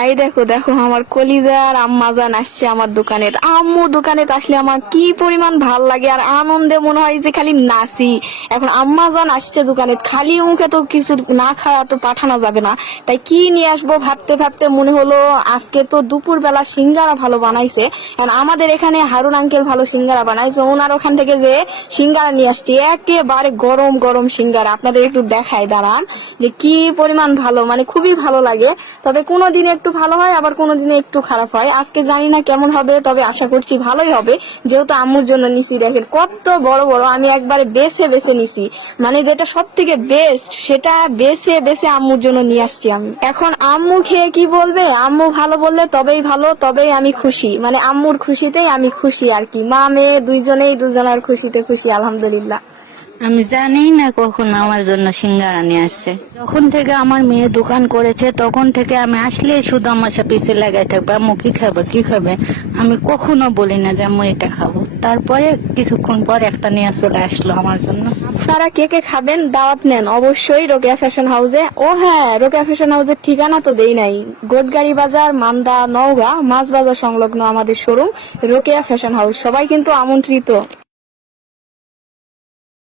এই দেখো দেখো আমার কলিজার আম্মাজান আসছে আমার দোকানে। আম্মু দোকানে আসলে আমার কি পরিমাণ ভাল লাগে আর আনন্দে মনে হয় যে খালি নাচি। এখন আম্মাজান আসছে দোকানে, খালি মুখে তো কিছু না খাওয়া তো পাঠানো যাবে না। তাই কি নিয়ে আসবো ভাবতে ভাবতে মনে হলো আজকে তো দুপুর বেলা সিঙ্গারা ভালো বানাইছে। আর আমাদের এখানে হারুন আঙ্কেল ভালো সিঙ্গারা বানাইছে, ওনার ওখান থেকে যে সিঙ্গারা নিয়ে আসছি, একেবারে গরম গরম সিঙ্গারা। আপনাদের একটু দেখায় দাঁড়ান যে কি পরিমাণ ভালো, মানে খুবই ভালো লাগে। তবে কোনোদিন একটু ভালো হয়, আবার কোনোদিনে একটু খারাপ হয়। আজকে জানি না কেমন হবে, তবে আশা করছি ভালোই হবে, যেহেতু আম্মুর জন্য নিছি। দেখেন কত বড় বড়, আমি একবারে বেছে বেছে নিছি, মানে যেটা সব থেকে বেস্ট সেটা বেছে বেছে আম্মুর জন্য নিয়ে আসছি আমি। এখন আম্মু খেয়ে কি বলবে, আম্মু ভালো বললে তবেই ভালো, তবেই আমি খুশি, মানে আম্মুর খুশিতেই আমি খুশি আর কি। মা মেয়ে দুইজনেই দুজনের খুশিতে খুশি, আলহামদুলিল্লাহ। আমি জানি না কখন আমার জন্য সিঙ্গারা নিয়ে আসছে। যখন থেকে আমার মেয়ে দোকান করেছে তখন থেকে আমি আসলেই শুধু আমার সাথে পিছে লাগাই থাকবে, আম্মু কি খাবে কি খাবে। আমি কখনো বলি না যে আম্মু এটা খাবো। তারপরে কিছুক্ষণ পর একটা নিয়ে চলে আসলো আমার জন্য। আপনারা কে কে খাবেন দাওয়াত নেন অবশ্যই রোকেয়া ফ্যাশন হাউসে। ও হ্যাঁ, রোকেয়া ফ্যাশন হাউসের ঠিকানা তো দেই নাই, গোটগাড়ি বাজার, মান্দা, নওগাঁ, মাছ বাজার সংলগ্ন আমাদের শোরুম রোকেয়া ফ্যাশন হাউস। সবাই কিন্তু আমন্ত্রিত।